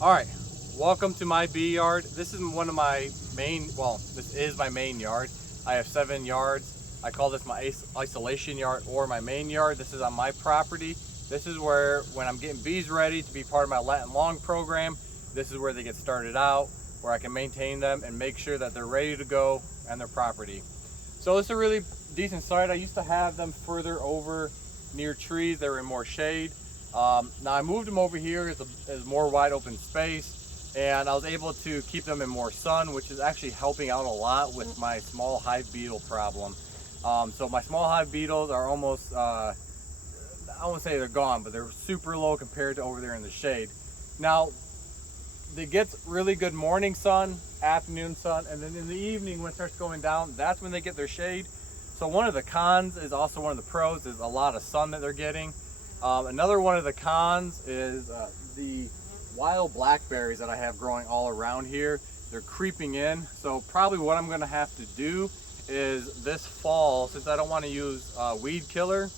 All right, welcome to my bee yard. This is one of my main, well, this is my main yard. I have 7 yards. I call this my isolation yard or my main yard. This is on my property. This is where, when I'm getting bees ready to be part of my Latin Long program, this is where they get started out, where I can maintain them and make sure that they're ready to go on their property. So this is a really decent site. I used to have them further over near trees. They were in more shade. Now I moved them over here as more wide open space, and I was able to keep them in more sun, which is actually helping out a lot with my small hive beetle problem. So my small hive beetles are almost, I won't say they're gone, but they're super low compared to over there in the shade. Now, they get really good morning sun, afternoon sun, and then in the evening when it starts going down, that's when they get their shade. So one of the cons is also one of the pros is a lot of sun that they're getting. Another one of the cons is the wild blackberries that I have growing all around here. They're creeping in, so probably what I'm going to have to do is this fall, since I don't want to use weed killer,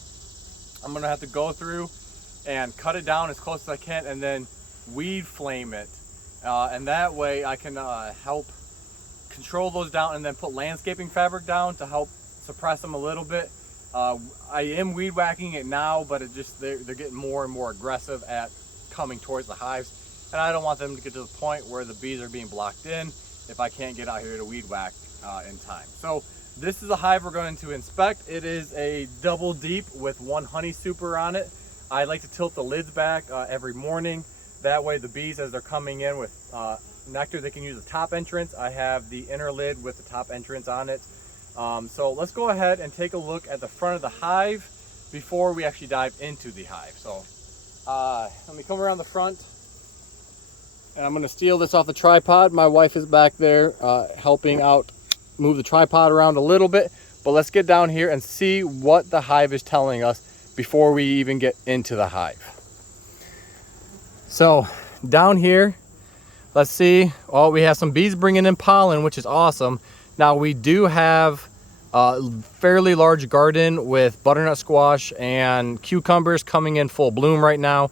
I'm going to have to go through and cut it down as close as I can and then weed flame it. And that way I can help control those down and then put landscaping fabric down to help suppress them a little bit. I am weed whacking it now, but they're getting more and more aggressive at coming towards the hives, and I don't want them to get to the point where the bees are being blocked in if I can't get out here to weed whack in time. So this is a hive we're going to inspect. It is a double deep with 1 honey super on it. I like to tilt the lids back every morning. That way the bees, as they're coming in with nectar, they can use the top entrance. I have the inner lid with the top entrance on it. So let's go ahead and take a look at the front of the hive before we actually dive into the hive. So let me come around the front, and I'm going to steal this off the tripod. My wife is back there helping out move the tripod around a little bit, but let's get down here and see what the hive is telling us before we even get into the hive. So down here, let's see. Oh, we have some bees bringing in pollen, which is awesome. Now we do have a fairly large garden with butternut squash and cucumbers coming in full bloom right now.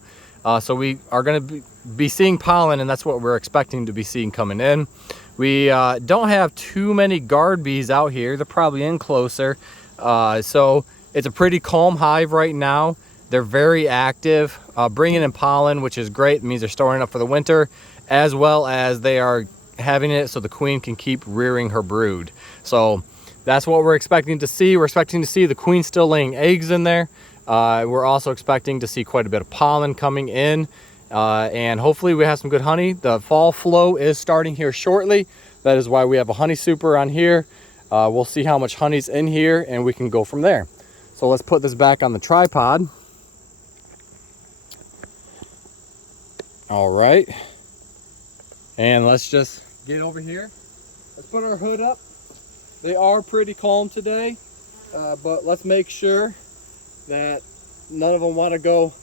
So we are going to be seeing pollen, and that's what we're expecting to be seeing coming in. We don't have too many guard bees out here. They're probably in closer. So it's a pretty calm hive right now. They're very active, bringing in pollen, which is great. It means they're storing up for the winter, as well as they are having it so the queen can keep rearing her brood. So that's what we're expecting to see. We're expecting to see the queen still laying eggs in there. We're also expecting to see quite a bit of pollen coming in, and hopefully we have some good honey. The fall flow is starting here shortly. That is why we have a honey super on here. We'll see how much honey's in here and we can go from there. So let's put this back on the tripod. All right, and let's just get over here. Let's put our hood up. They are pretty calm today, but let's make sure that none of them want to go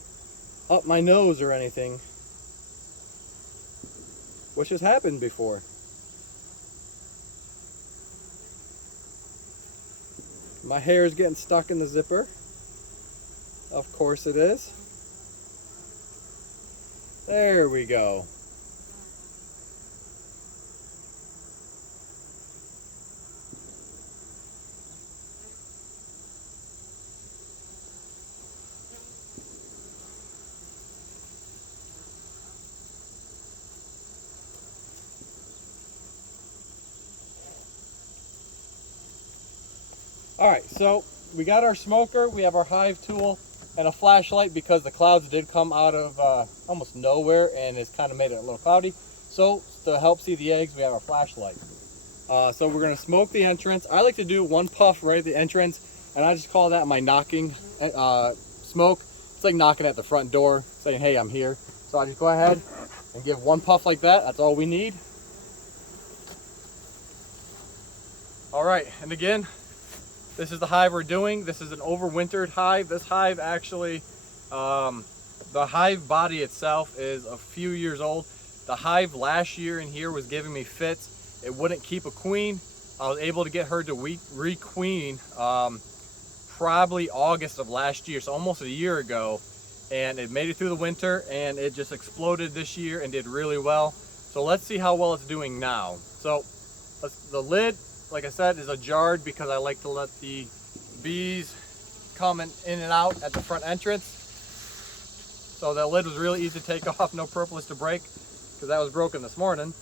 up my nose or anything, which has happened before. My hair is getting stuck in the zipper. Of course it is. There we go. All right, so we got our smoker, we have our hive tool, and a flashlight because the clouds did come out of almost nowhere and it's kind of made it a little cloudy. So to help see the eggs, we have our flashlight. So we're gonna smoke the entrance. I like to do 1 puff right at the entrance, and I just call that my knocking smoke. It's like knocking at the front door, saying, hey, I'm here. So I just go ahead and give 1 puff like that. That's all we need. All right, and again, this is the hive we're doing. This is an overwintered hive. This hive actually, the hive body itself is a few years old. The hive last year in here was giving me fits. It wouldn't keep a queen. I was able to get her to requeen probably August of last year, so almost a year ago. and it made it through the winter, and it just exploded this year and did really well. So let's see how well it's doing now. So the lid, like I said, is ajarred because I like to let the bees come in and out at the front entrance. So that lid was really easy to take off, no purpose to break, because that was broken this morning.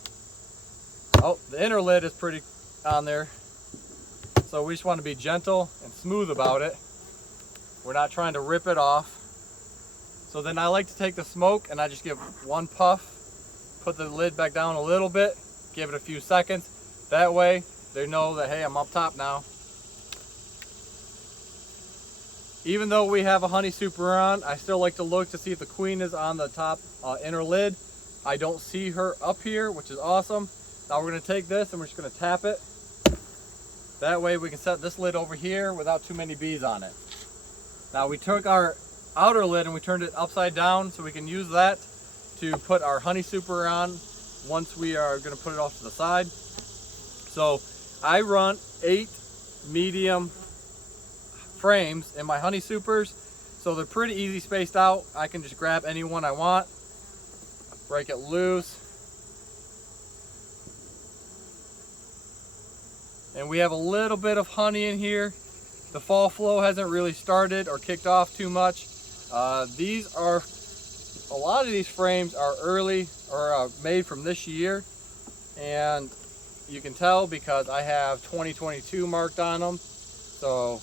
Oh, the inner lid is pretty on there. So we just want to be gentle and smooth about it. We're not trying to rip it off. So then I like to take the smoke and I just give one puff, put the lid back down a little bit, give it a few seconds. That way they know that, hey, I'm up top now. Even though we have a honey super on, I still like to look to see if the queen is on the top inner lid. I don't see her up here, which is awesome. Now we're going to take this and we're just going to tap it. That way we can set this lid over here without too many bees on it. Now we took our outer lid and we turned it upside down so we can use that to put our honey super on once we are going to put it off to the side. So I run 8 medium frames in my honey supers, so they're pretty easy spaced out. I can just grab any one I want, break it loose, and we have a little bit of honey in here. The fall flow hasn't really started or kicked off too much. A lot of these frames are early or made from this year, and you can tell because I have 2022 marked on them. So it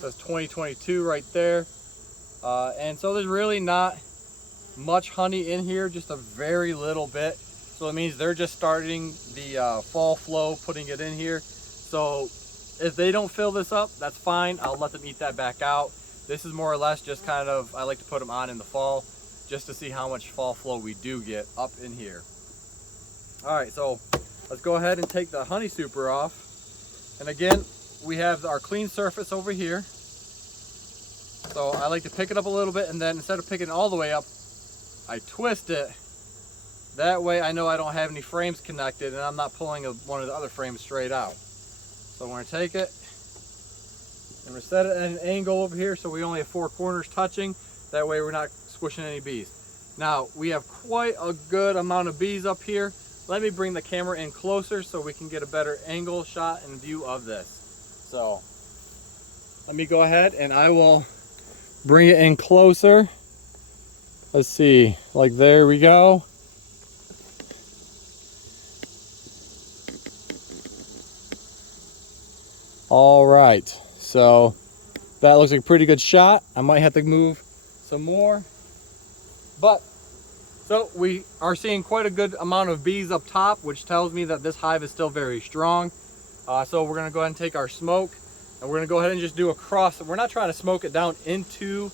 says 2022 right there. And so there's really not much honey in here, just a very little bit. So it means they're just starting the fall flow, putting it in here. So if they don't fill this up, that's fine. I'll let them eat that back out. This is more or less just kind of, I like to put them on in the fall just to see how much fall flow we do get up in here. All right, so let's go ahead and take the honey super off. And again, we have our clean surface over here. So I like to pick it up a little bit, and then instead of picking it all the way up, I twist it. That way I know I don't have any frames connected and I'm not pulling one of the other frames straight out. So I'm going to take it and we're set it at an angle over here so we only have 4 corners touching. That way we're not squishing any bees. Now we have quite a good amount of bees up here. Let me bring the camera in closer so we can get a better angle shot and view of this. So let me go ahead and I will bring it in closer. Let's see, like there we go. All right, so that looks like a pretty good shot. I might have to move some more, but so we are seeing quite a good amount of bees up top, which tells me that this hive is still very strong. So we're gonna go ahead and take our smoke and we're gonna go ahead and just do a cross. We're not trying to smoke it down into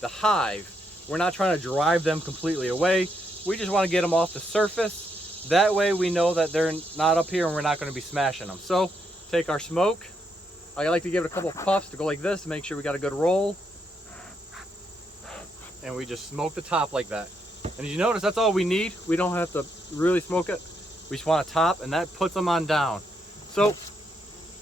the hive. We're not trying to drive them completely away. We just want to get them off the surface. That way we know that they're not up here and we're not going to be smashing them. So take our smoke. I like to give it a couple puffs to go like this to make sure we got a good roll. And we just smoke the top like that. And as you notice, that's all we need. We don't have to really smoke it. We just want a top, and that puts them on down. So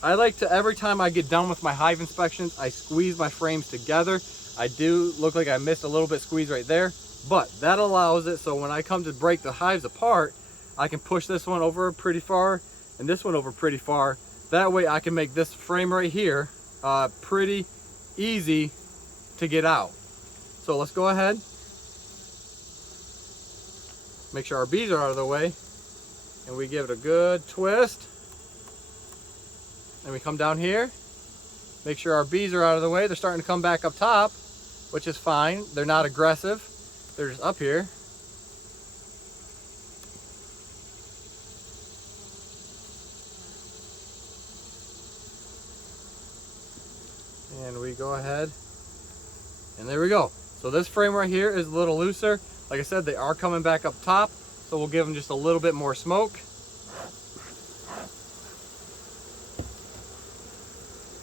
I like to, every time I get done with my hive inspections, I squeeze my frames together. I do look like I missed a little bit squeeze right there, but that allows it so when I come to break the hives apart, I can push this one over pretty far and this one over pretty far. That way I can make this frame right here pretty easy to get out. So let's go ahead. Make sure our bees are out of the way, and we give it a good twist. And we come down here, make sure our bees are out of the way. They're starting to come back up top, which is fine. They're not aggressive. They're just up here. And we go ahead, and there we go. So this frame right here is a little looser. Like I said, they are coming back up top, so we'll give them just a little bit more smoke.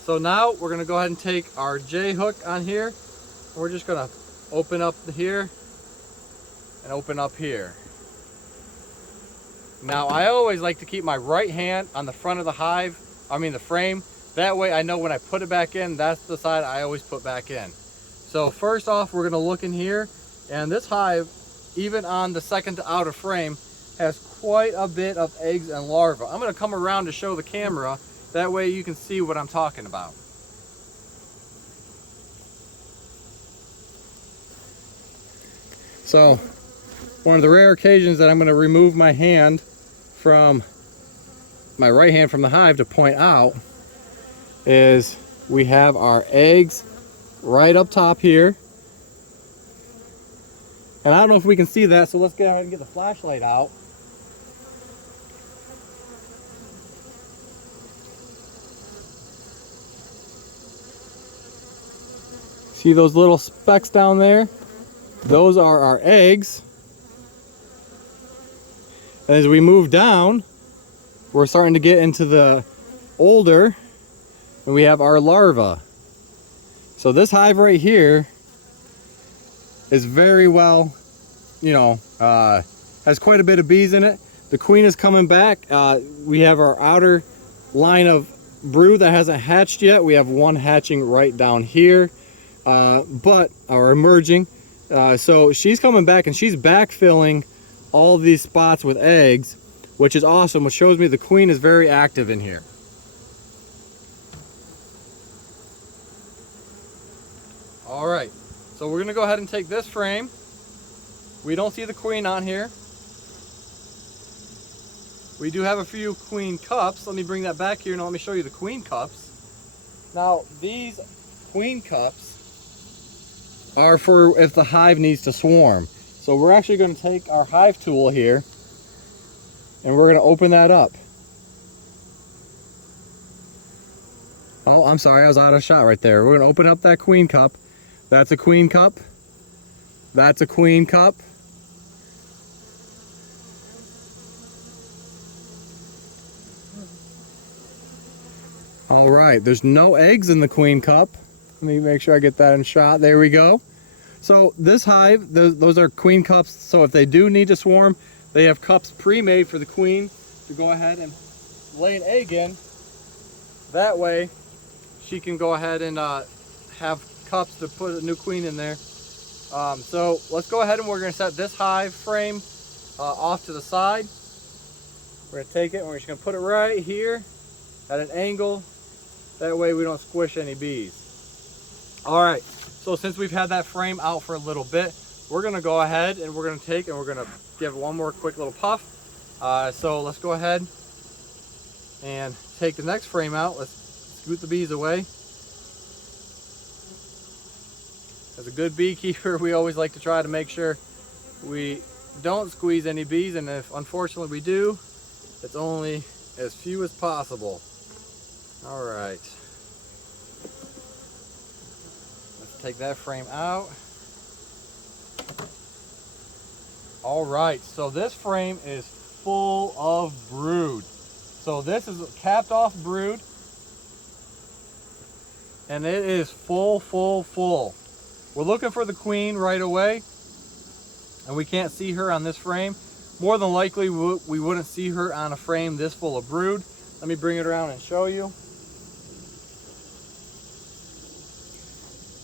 So now we're going to go ahead and take our J hook on here. We're just going to open up here and open up here. Now I always like to keep my right hand on the front of the frame. That way I know when I put it back in, that's the side I always put back in. So first off, we're gonna look in here, and this hive, even on the second to outer frame, has quite a bit of eggs and larvae. I'm gonna come around to show the camera, that way you can see what I'm talking about. So, one of the rare occasions that I'm gonna remove my hand from, my right hand from the hive to point out, is we have our eggs right up top here. And I don't know if we can see that, so let's go ahead and get the flashlight out. See those little specks down there? Those are our eggs. And as we move down, we're starting to get into the older, and we have our larvae. So this hive right here is very well, you know, has quite a bit of bees in it. The queen is coming back. We have our outer line of brood that hasn't hatched yet. We have one hatching right down here, or emerging. So she's coming back, and she's backfilling all these spots with eggs, which is awesome, which shows me the queen is very active in here. All right, so we're gonna go ahead and take this frame. We don't see the queen on here. We do have a few queen cups. Let me bring that back here and let me show you the queen cups. Now, these queen cups are for if the hive needs to swarm. So we're actually going to take our hive tool here and we're going to open that up. Oh, I'm sorry, I was out of shot right there. We're going to open up that queen cup. That's a queen cup. That's a queen cup. All right, there's no eggs in the queen cup. Let me make sure I get that in shot. There we go. So this hive, those are queen cups. So if they do need to swarm, they have cups pre-made for the queen to go ahead and lay an egg in. That way, she can go ahead and have cups to put a new queen in there. So let's go ahead and we're going to set this hive frame off to the side. We're going to take it and we're just going to put it right here at an angle. That way we don't squish any bees. All right, so since we've had that frame out for a little bit, we're going to go ahead and we're going to take and we're going to give it one more quick little puff. So let's go ahead and take the next frame out. Let's scoot the bees away. As a good beekeeper, we always like to try to make sure we don't squeeze any bees, and if unfortunately we do, it's only as few as possible. All right. Let's take that frame out. All right, so this frame is full of brood. So this is a capped off brood, and it is full. We're looking for the queen right away, and we can't see her on this frame. More than likely, we wouldn't see her on a frame this full of brood. Let me bring it around and show you.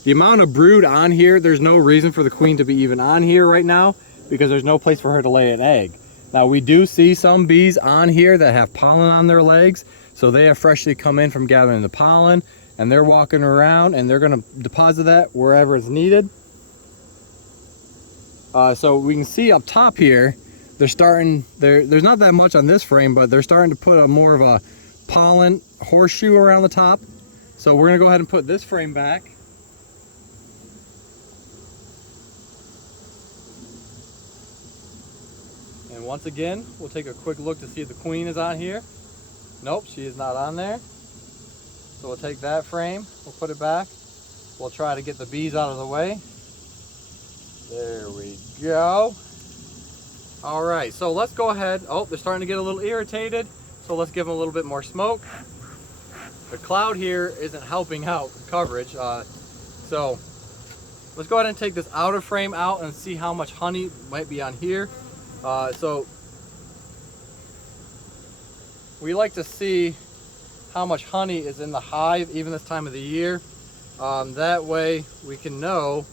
The amount of brood on here, there's no reason for the queen to be even on here right now because there's no place for her to lay an egg. Now we do see some bees on here that have pollen on their legs, so they have freshly come in from gathering the pollen, and they're walking around and they're going to deposit that wherever it's needed. So we can see up top here, they're starting, there's not that much on this frame, but they're starting to put a more of a pollen horseshoe around the top. So we're going to go ahead and put this frame back. And once again, we'll take a quick look to see if the queen is on here. Nope, she is not on there. So we'll take that frame, we'll put it back. We'll try to get the bees out of the way. There we go. All right, so let's go ahead. Oh, they're starting to get a little irritated. So let's give them a little bit more smoke. The cloud here isn't helping out the coverage. So let's go ahead and take this outer frame out and see how much honey might be on here. So we like to see how much honey is in the hive even this time of the year. That way we can know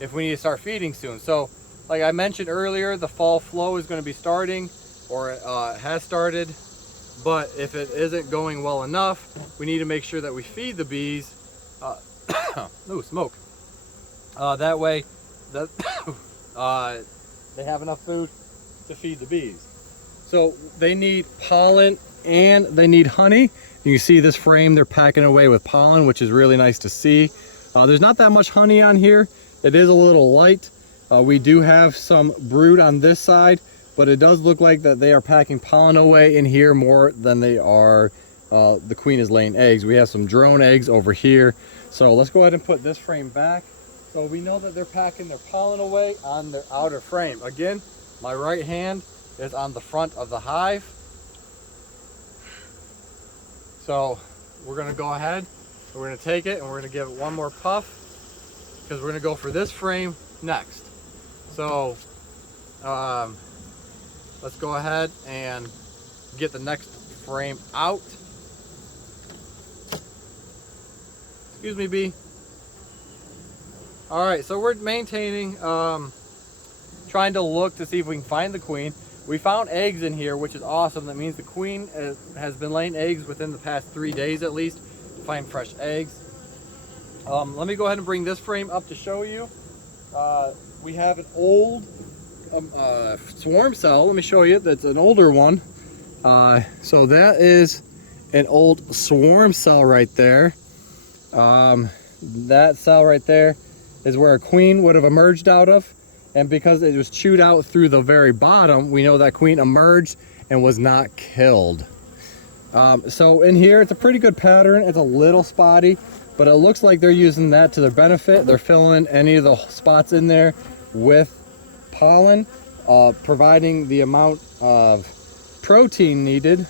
if we need to start feeding soon. So like I mentioned earlier, the fall flow is going to be starting, or has started. But if it isn't going well enough, we need to make sure that we feed the bees. Ooh, smoke. That way that they have enough food to feed the bees. So they need pollen and they need honey. You can see this frame, they're packing away with pollen, which is really nice to see. There's not that much honey on here. It is a little light. We do have some brood on this side, but it does look like that they are packing pollen away in here more than they are, the queen is laying eggs. We have some drone eggs over here. So let's go ahead and put this frame back. So we know that they're packing their pollen away on their outer frame. Again, my right hand is on the front of the hive. So we're gonna go ahead, we're gonna take it and we're gonna give it one more puff, because we're gonna go for this frame next. So let's go ahead and get the next frame out. Excuse me, bee. All right, so we're maintaining, trying to look to see if we can find the queen. We found eggs in here, which is awesome. That means the queen has been laying eggs within the past 3 days at least to find fresh eggs. Let me go ahead and bring this frame up to show you. We have an old swarm cell. Let me show you. That's an older one. So that is an old swarm cell right there. That cell right there is where a queen would have emerged out of. And because it was chewed out through the very bottom, we know that queen emerged and was not killed. So in here, it's a pretty good pattern. It's a little spotty, but it looks like they're using that to their benefit. They're filling any of the spots in there with pollen, providing the amount of protein needed.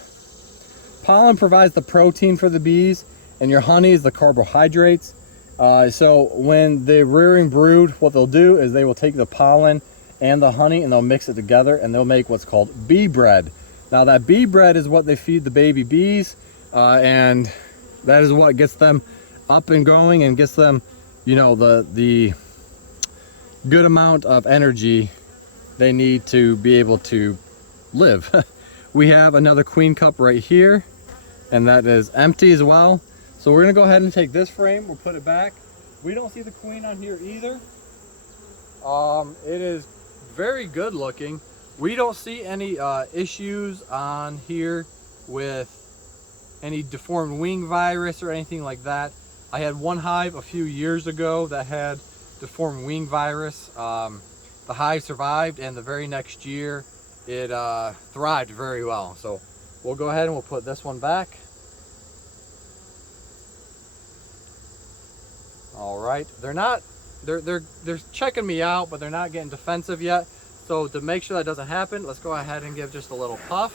Pollen provides the protein for the bees, and your honey is the carbohydrates. So when the rearing brood, what they'll do is they will take the pollen and the honey and they'll mix it together and they'll make what's called bee bread. Now that bee bread is what they feed the baby bees, and that is what gets them up and going and gets them, you know, the good amount of energy they need to be able to live. We have another queen cup right here, and that is empty as well. So we're gonna go ahead and take this frame, we'll put it back. We don't see the queen on here either. It is very good looking. We don't see any issues on here with any deformed wing virus or anything like that. I had one hive a few years ago that had deformed wing virus. The hive survived, and the very next year it thrived very well. So we'll go ahead and we'll put this one back. All right, they're checking me out, but they're not getting defensive yet. So to make sure that doesn't happen, let's go ahead and give just a little puff.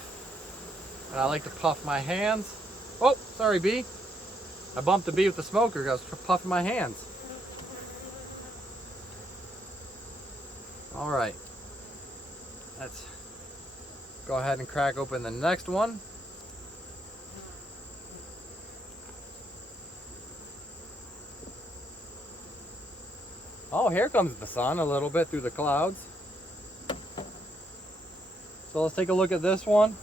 And I like to puff my hands. Oh, sorry, bee. I bumped the bee with the smoker. I was puffing my hands. All right, let's go ahead and crack open the next one. Oh, here comes the sun a little bit through the clouds. So let's take a look at this one.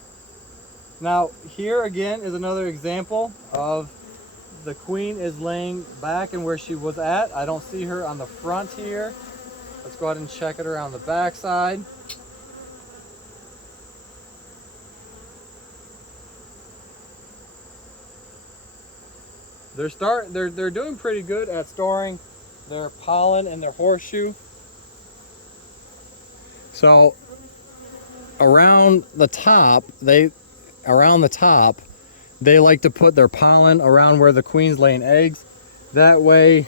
Now here again is another example of the queen is laying back and where she was at. I don't see her on the front here. Let's go ahead and check it around the back side. They're doing pretty good at storing their pollen and their horseshoe. So around the top, they like to put their pollen around where the queen's laying eggs. That way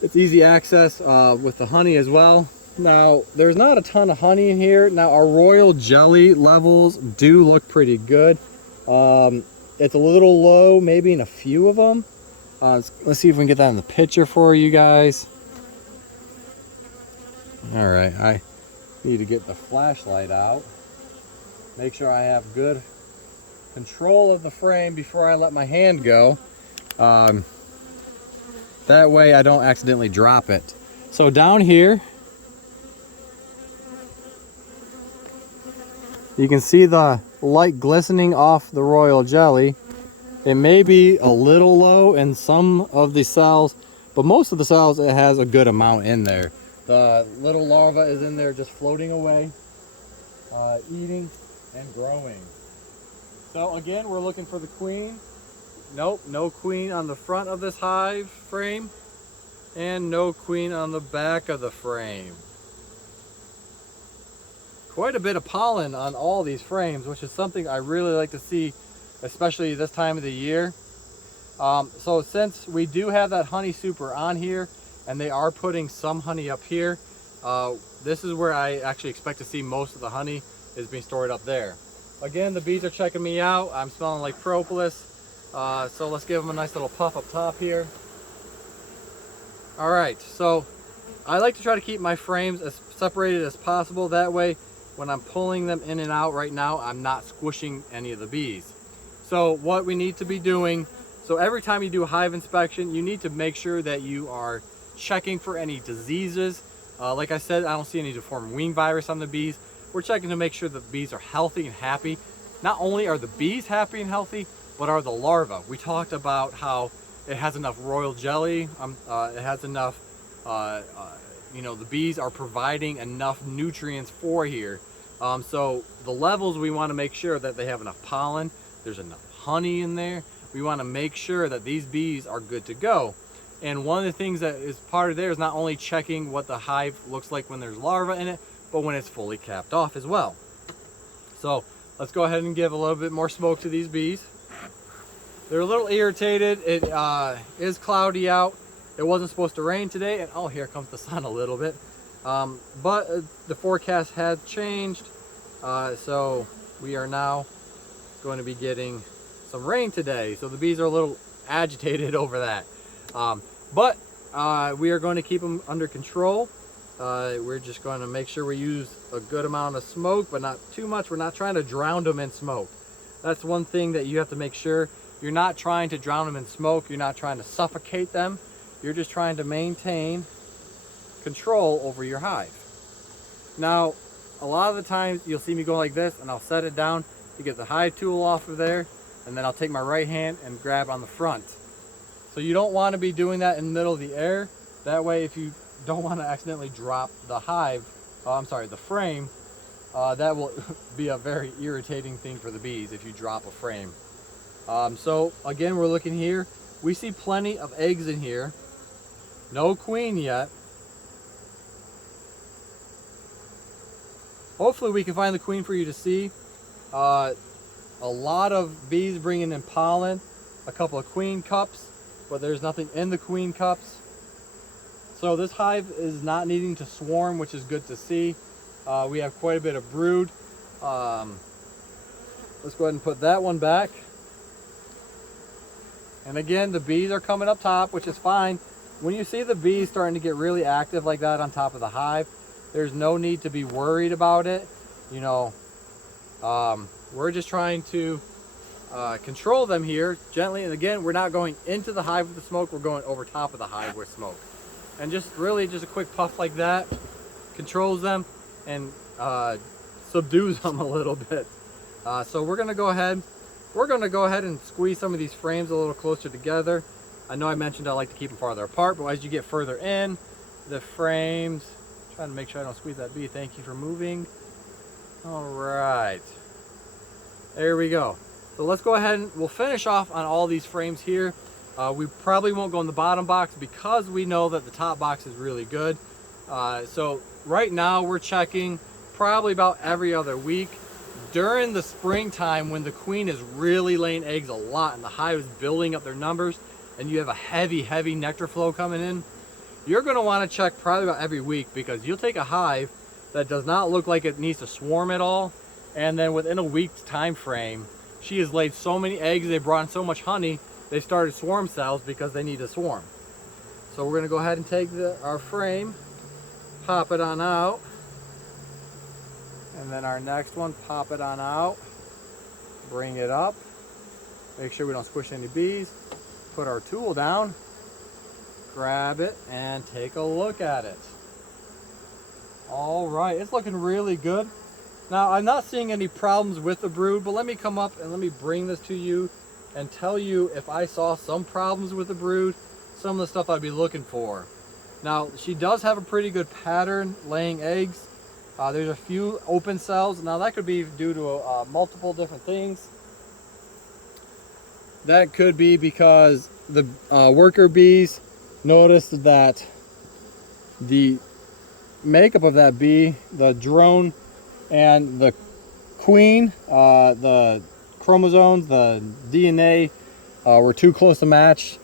it's easy access with the honey as well. Now there's not a ton of honey in here. Now our royal jelly levels do look pretty good. It's a little low maybe in a few of them. Let's see if we can get that in the picture for you guys. All right, I need to get the flashlight out. Make sure I have good control of the frame before I let my hand go. That way I don't accidentally drop it. So down here, you can see the light glistening off the royal jelly. It may be a little low in some of the cells, but most of the cells it has a good amount in there. The little larva is in there just floating away, eating and growing. So again, we're looking for the queen. Nope, no queen on the front of this hive frame, and no queen on the back of the frame. Quite a bit of pollen on all these frames, which is something I really like to see, especially this time of the year. So since we do have that honey super on here, and they are putting some honey up here, this is where I actually expect to see most of the honey is being stored up there. Again, the bees are checking me out. I'm smelling like propolis. So let's give them a nice little puff up top here. All right, so I like to try to keep my frames as separated as possible. That way, when I'm pulling them in and out right now, I'm not squishing any of the bees. So what we need to be doing, so every time you do a hive inspection, you need to make sure that you are checking for any diseases. Like I said, I don't see any deformed wing virus on the bees. We're checking to make sure the bees are healthy and happy. Not only are the bees happy and healthy, but are the larvae. We talked about how it has enough royal jelly, it has enough, you know, the bees are providing enough nutrients for here. So the levels, we want to make sure that they have enough pollen, there's enough honey in there. We want to make sure that these bees are good to go. And one of the things that is part of there is not only checking what the hive looks like when there's larvae in it, but when it's fully capped off as well. So let's go ahead and give a little bit more smoke to these bees. They're a little irritated. It is cloudy out. It wasn't supposed to rain today, and oh, here comes the sun a little bit. But the forecast had changed, so we are now going to be getting some rain today. So the bees are a little agitated over that. But we are going to keep them under control. We're just going to make sure we use a good amount of smoke, but not too much. We're not trying to drown them in smoke. That's one thing that you have to make sure. You're not trying to drown them in smoke. You're not trying to suffocate them. You're just trying to maintain control over your hive. Now, a lot of the times you'll see me go like this, and I'll set it down to get the hive tool off of there, and then I'll take my right hand and grab on the front. So you don't want to be doing that in the middle of the air. That way, if you don't want to accidentally drop the hive, the frame, that will be a very irritating thing for the bees if you drop a frame. So again, we're looking here. We see plenty of eggs in here. No queen yet. Hopefully we can find the queen for you to see. A lot of bees bringing in pollen, a couple of queen cups, but there's nothing in the queen cups. So this hive is not needing to swarm, which is good to see. We have quite a bit of brood. Let's go ahead and put that one back. And again, the bees are coming up top, which is fine. When you see the bees starting to get really active like that on top of the hive, there's no need to be worried about it. You know, we're just trying to control them here gently. And again, we're not going into the hive with the smoke. We're going over top of the hive with smoke. And just really just a quick puff like that controls them and subdues them a little bit. So we're going to go ahead. We're going to go ahead and squeeze some of these frames a little closer together. I know I mentioned I like to keep them farther apart, but as you get further in, the frames, trying to make sure I don't squeeze that bee. Thank you for moving. All right. There we go. So let's go ahead and we'll finish off on all these frames here. We probably won't go in the bottom box because we know that the top box is really good. So right now we're checking probably about every other week. During the springtime, when the queen is really laying eggs a lot and the hive is building up their numbers and you have a heavy nectar flow coming in, you're going to want to check probably about every week, because you'll take a hive that does not look like it needs to swarm at all, and then within a week's time frame, she has laid so many eggs, they brought in so much honey, they started swarm cells because they need to swarm. So we're going to go ahead and take our frame, pop it on out. And then our next one, pop it on out, bring it up, make sure we don't squish any bees, put our tool down, grab it and take a look at it. All right, it's looking really good. Now, I'm not seeing any problems with the brood, but let me come up and let me bring this to you and tell you if I saw some problems with the brood, some of the stuff I'd be looking for. Now, she does have a pretty good pattern laying eggs. There's a few open cells. Now, that could be due to multiple different things. That could be because the worker bees noticed that the makeup of that bee, the drone and the queen, the chromosomes, the DNA were too close to match.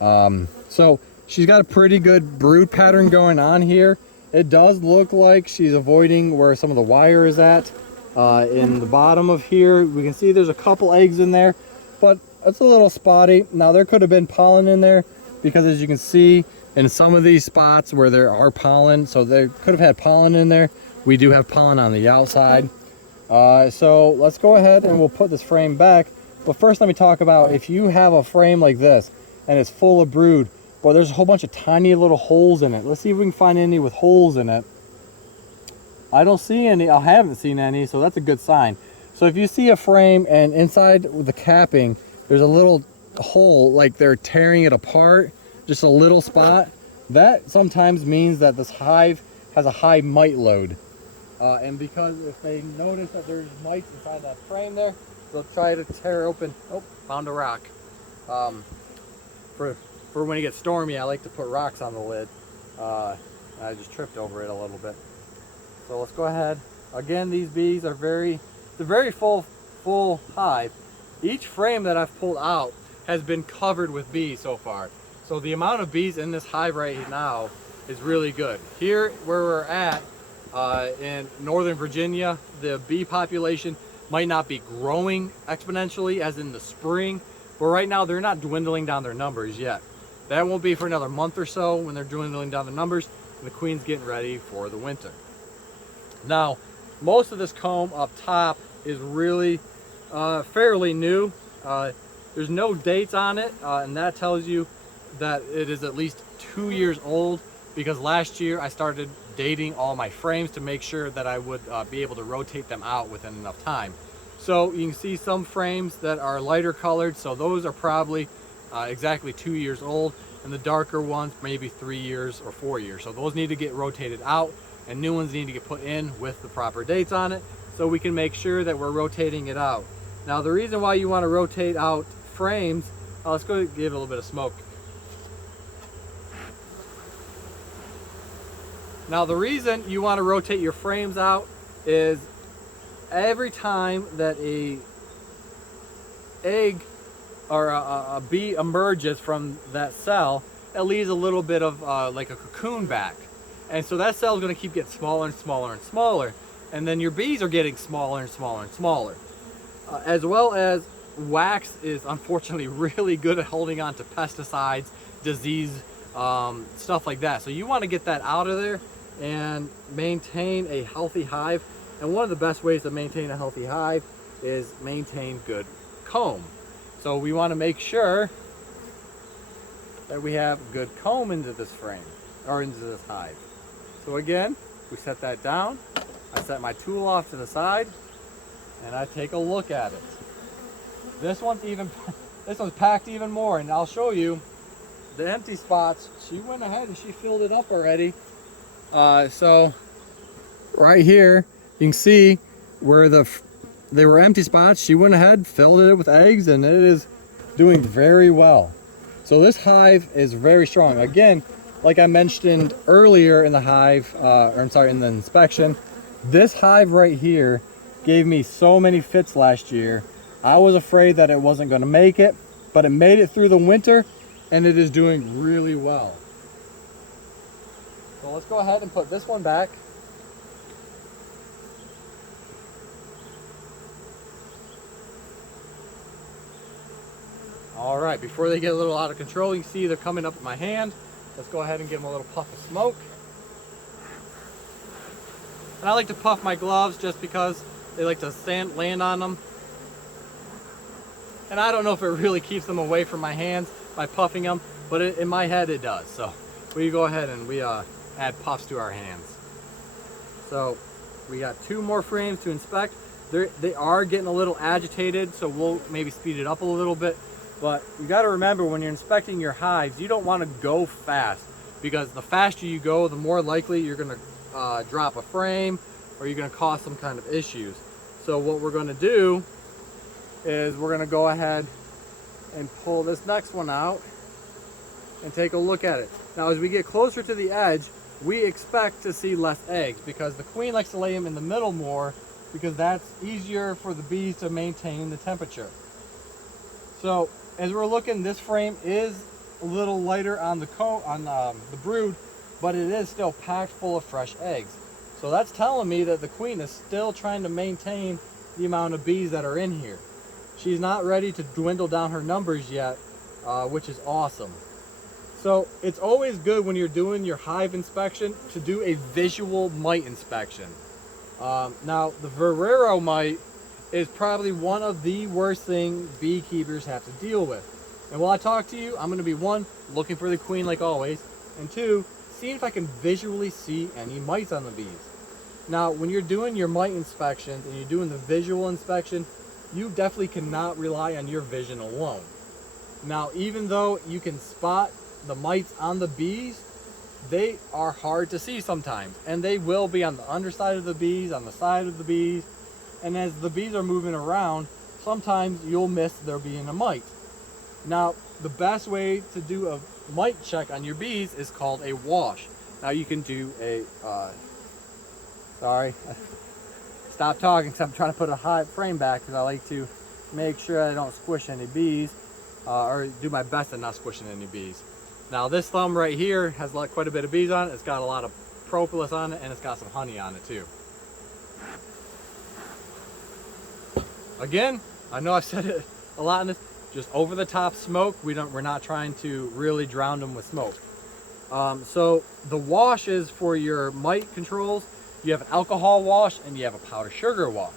So she's got a pretty good brood pattern going on here. It does look like she's avoiding where some of the wire is at. In the bottom of here, we can see there's a couple eggs in there, but it's a little spotty. Now, there could have been pollen in there because, as you can see, in some of these spots where there are pollen, so they could have had pollen in there. We do have pollen on the outside. So let's go ahead and we'll put this frame back. But first, let me talk about if you have a frame like this and it's full of brood, well, there's a whole bunch of tiny little holes in it. Let's see if we can find any with holes in it. I don't see any. I haven't seen any, so that's a good sign. So if you see a frame and inside the capping, there's a little hole, like they're tearing it apart, just a little spot, that sometimes means that this hive has a high mite load. And because if they notice that there's mites inside that frame there, they'll try to tear open. Oh, found a rock. For when it gets stormy, I like to put rocks on the lid. I just tripped over it a little bit. So let's go ahead. Again, these bees are it's a very full hive. Each frame that I've pulled out has been covered with bees so far. So the amount of bees in this hive right now is really good. Here where we're at in Northern Virginia, the bee population might not be growing exponentially as in the spring, but right now they're not dwindling down their numbers yet. That won't be for another month or so when they're dwindling down the numbers and the queen's getting ready for the winter. Now, most of this comb up top is really fairly new. There's no dates on it, and that tells you that it is at least 2 years old, because last year I started dating all my frames to make sure that I would be able to rotate them out within enough time. So you can see some frames that are lighter colored, so those are probably exactly 2 years old, and the darker ones maybe 3 years or 4 years. So those need to get rotated out, and new ones need to get put in with the proper dates on it, so we can make sure that we're rotating it out. Now, the reason why you want to rotate out frames, let's go give it a little bit of smoke. Now, the reason you want to rotate your frames out is every time that a egg or a bee emerges from that cell, it leaves a little bit of like a cocoon back. And so that cell is going to keep getting smaller and smaller and smaller. And then your bees are getting smaller and smaller and smaller. As well as wax is unfortunately really good at holding on to pesticides, disease, stuff like that. So you want to get that out of there and maintain a healthy hive. And one of the best ways to maintain a healthy hive is maintain good comb. So we want to make sure that we have good comb into this frame or into this hive. So again, we set that down. I set my tool off to the side and I take a look at it. This one's packed even more, and I'll show you the empty spots. She went ahead and she filled it up already. So right here, you can see where they were empty spots. She went ahead, filled it with eggs, and it is doing very well. So this hive is very strong. Again, like I mentioned earlier in the hive, in the inspection, this hive right here gave me so many fits last year. I was afraid that it wasn't going to make it, but it made it through the winter, and it is doing really well. So let's go ahead and put this one back. All right, before they get a little out of control, you can see they're coming up at my hand. Let's go ahead and give them a little puff of smoke. And I like to puff my gloves just because they like to land on them. And I don't know if it really keeps them away from my hands by puffing them, but in my head it does. So we go ahead and we add puffs to our hands. So we got 2 more frames to inspect. They are getting a little agitated, so we'll maybe speed it up a little bit. But you got to remember, when you're inspecting your hives, you don't want to go fast, because the faster you go, the more likely you're going to drop a frame, or you're going to cause some kind of issues. So what we're going to do is we're going to go ahead and pull this next one out and take a look at it. Now, as we get closer to the edge, we expect to see less eggs, because the queen likes to lay them in the middle more, because that's easier for the bees to maintain the temperature. So as we're looking, this frame is a little lighter on the the brood, but it is still packed full of fresh eggs. So that's telling me that the queen is still trying to maintain the amount of bees that are in here. She's not ready to dwindle down her numbers yet, which is awesome. So it's always good when you're doing your hive inspection to do a visual mite inspection. Now, the Verrero mite is probably one of the worst things beekeepers have to deal with. And while I talk to you, I'm going to be 1, looking for the queen like always, and 2, seeing if I can visually see any mites on the bees. Now, when you're doing your mite inspections and you're doing the visual inspection, you definitely cannot rely on your vision alone. Now, even though you can spot the mites on the bees, they are hard to see sometimes, and they will be on the underside of the bees, on the side of the bees, and as the bees are moving around, sometimes you'll miss there being a mite. Now, the best way to do a mite check on your bees is called a wash. Now, you can do a sorry, stop talking because I'm trying to put a high frame back, because I like to make sure I don't squish any bees, or do my best at not squishing any bees. Now, this thumb right here has quite a bit of bees on it. It's got a lot of propolis on it, and it's got some honey on it too. Again, I know I've said it a lot in this, just over the top smoke. We're not trying to really drown them with smoke. So the washes for your mite controls, you have an alcohol wash and you have a powdered sugar wash.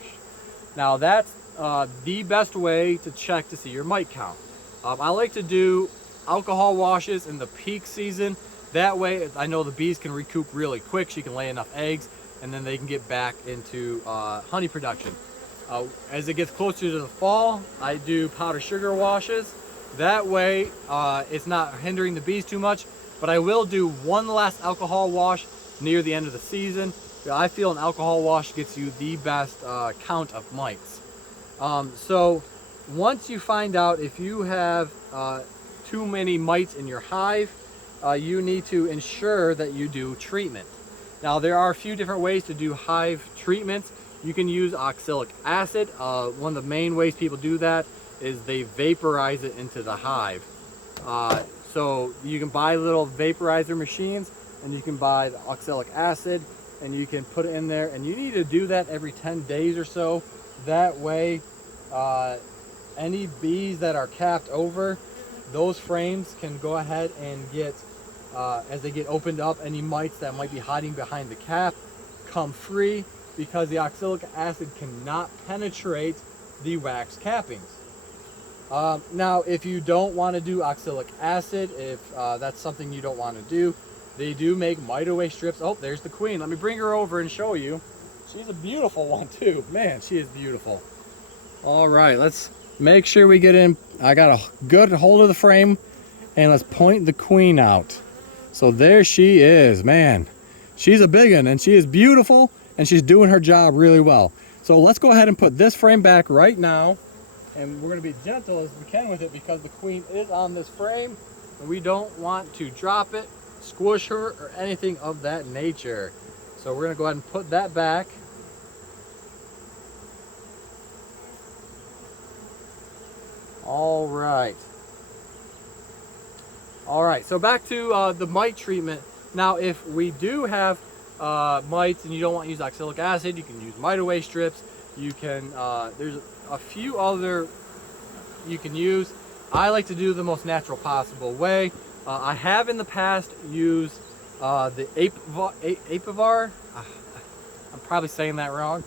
Now, that's the best way to check to see your mite count. I like to do alcohol washes in the peak season. That way I know the bees can recoup really quick. She can lay enough eggs, and then they can get back into honey production. As it gets closer to the fall, I do powdered sugar washes. That way it's not hindering the bees too much, but I will do one last alcohol wash near the end of the season. I feel an alcohol wash gets you the best count of mites. So once you find out if you have too many mites in your hive, you need to ensure that you do treatment. Now, there are a few different ways to do hive treatments. You can use oxalic acid. One of the main ways people do that is they vaporize it into the hive. So you can buy little vaporizer machines, and you can buy the oxalic acid, and you can put it in there, and you need to do that every 10 days or so. That way any bees that are capped over, those frames can go ahead and get, as they get opened up, any mites that might be hiding behind the cap come free, because the oxalic acid cannot penetrate the wax cappings. Now, if you don't want to do oxalic acid, if that's something you don't want to do, they do make mite away strips. Oh, there's the queen. Let me bring her over and show you. She's a beautiful one too. Man, she is beautiful. All right, let's make sure we get in. I got a good hold of the frame, and let's point the queen out. So there she is. Man, she's a big one, and she is beautiful, and she's doing her job really well. So let's go ahead and put this frame back right now, and we're going to be gentle as we can with it, because the queen is on this frame, and we don't want to drop it, squish her, or anything of that nature. So we're going to go ahead and put that back. All right, so back to the mite treatment. Now, if we do have mites and you don't want to use oxalic acid, you can use mite away strips. You can, there's a few other you can use. I like to do the most natural possible way. I have in the past used the Apivar, I'm probably saying that wrong,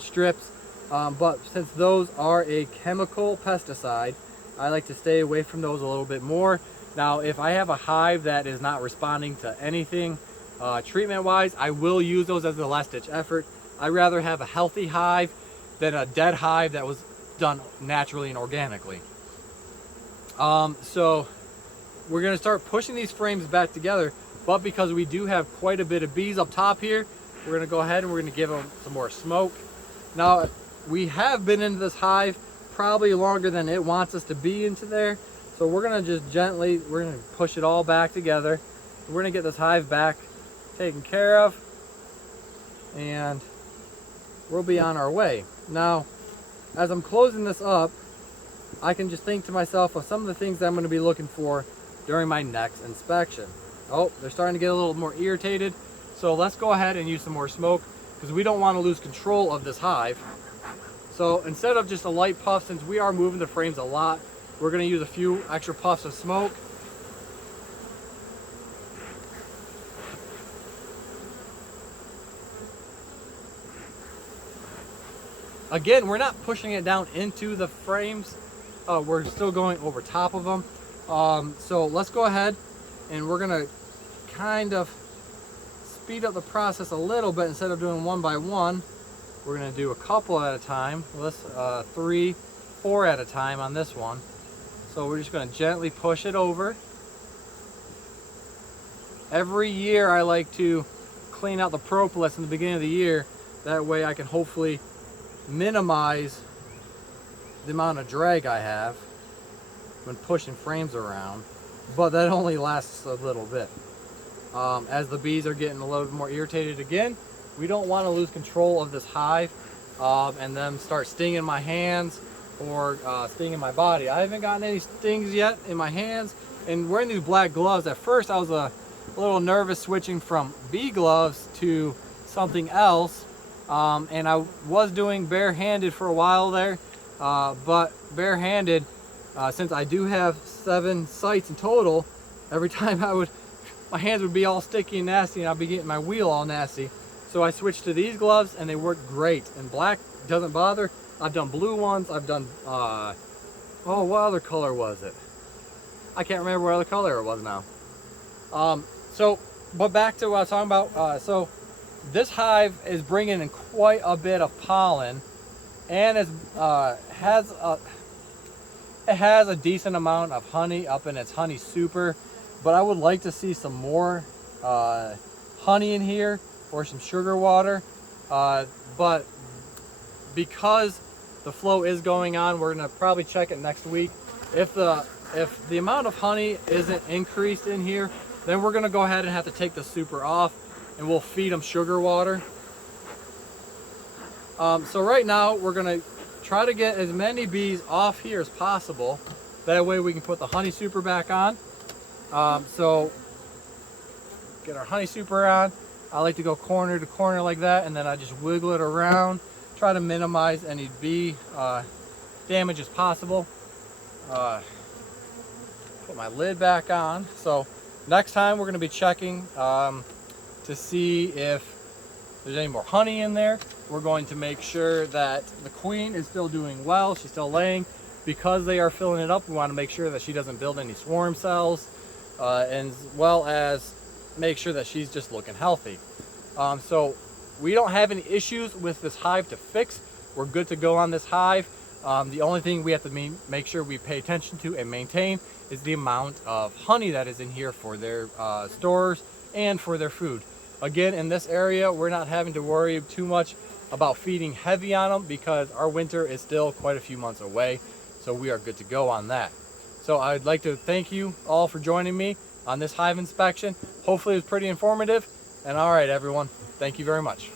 strips. But since those are a chemical pesticide, I like to stay away from those a little bit more. Now, if I have a hive that is not responding to anything treatment-wise, I will use those as a last-ditch effort. I'd rather have a healthy hive than a dead hive that was done naturally and organically. So we're going to start pushing these frames back together, but because we do have quite a bit of bees up top here, we're going to go ahead and we're going to give them some more smoke. Now, we have been into this hive probably longer than it wants us to be into there, so we're going to just gently, we're going to push it all back together. We're going to get this hive back taken care of, and we'll be on our way. Now, as I'm closing this up, I can just think to myself of some of the things that I'm going to be looking for during my next inspection. Oh, they're starting to get a little more irritated, so let's go ahead and use some more smoke because we don't want to lose control of this hive. So instead of just a light puff, since we are moving the frames a lot, we're going to use a few extra puffs of smoke. Again, we're not pushing it down into the frames. We're still going over top of them. So let's go ahead and we're gonna kind of speed up the process a little bit. Instead of doing one by one, we're gonna do a couple at a time. Let's 3, 4 at a time on this one. So we're just gonna gently push it over. Every year I like to clean out the propolis in the beginning of the year. That way I can hopefully minimize the amount of drag I have when pushing frames around, but that only lasts a little bit. As the bees are getting a little bit more irritated again, we don't want to lose control of this hive and them start stinging my hands or stinging my body. I haven't gotten any stings yet in my hands, and wearing these black gloves, at first I was a little nervous switching from bee gloves to something else. And I was doing barehanded for a while there, but barehanded, since I do have 7 sites in total, every time my hands would be all sticky and nasty, and I'd be getting my wheel all nasty. So I switched to these gloves, and they work great. And black doesn't bother. I've done blue ones. I've done, oh, what other color was it? I can't remember what other color it was now. But back to what I was talking about. So this hive is bringing in quite a bit of pollen, and it has a decent amount of honey up in its honey super, but I would like to see some more honey in here or some sugar water, but because the flow is going on, we're going to probably check it next week. If the amount of honey isn't increased in here, then we're going to go ahead and have to take the super off, and we'll feed them sugar water. So right now we're gonna try to get as many bees off here as possible. That way we can put the honey super back on. So get our honey super on. I like to go corner to corner like that, and then I just wiggle it around. Try to minimize any bee damage as possible. Put my lid back on. So next time we're gonna be checking to see if there's any more honey in there. We're going to make sure that the queen is still doing well. She's still laying. Because they are filling it up, we want to make sure that she doesn't build any swarm cells, and as well as make sure that she's just looking healthy. So we don't have any issues with this hive to fix. We're good to go on this hive. The only thing we have to make sure we pay attention to and maintain is the amount of honey that is in here for their stores and for their food. Again, in this area, we're not having to worry too much about feeding heavy on them because our winter is still quite a few months away. So we are good to go on that. So I'd like to thank you all for joining me on this hive inspection. Hopefully it was pretty informative. And all right, everyone, thank you very much.